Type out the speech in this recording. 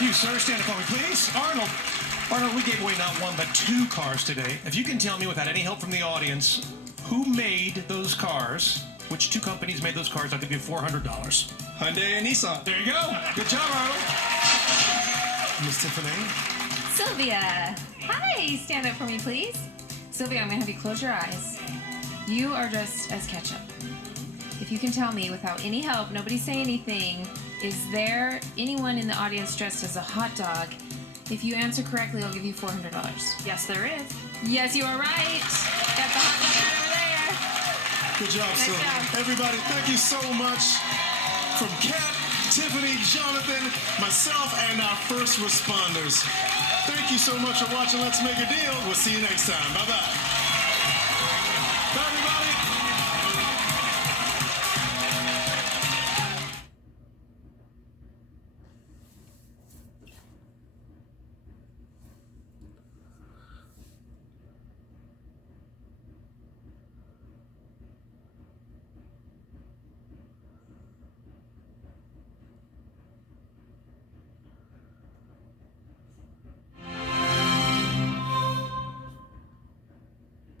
You, sir, stand up for me, please. Arnold. Arnold, we gave away not one, but 2 cars today. If you can tell me without any help from the audience who made those cars, which 2 companies made those cars, I'll give you $400. Hyundai and Nissan. There you go. Good job, Arnold. Miss Tiffany. Sylvia. Hi, stand up for me, please. Sylvia, I'm going to have you close your eyes. You are dressed as ketchup. If you can tell me without any help, nobody say anything, is there anyone in the audience dressed as a hot dog? If you answer correctly, I'll give you $400. Yes, there is. Yes, you are right. Got the hot dog right over there. Good job, Nice Sylvia. job. Everybody, thank you so much. From Kat, Tiffany, Jonathan, myself, and our first responders. Thank you so much for watching Let's Make a Deal. We'll see you next time. Bye-bye.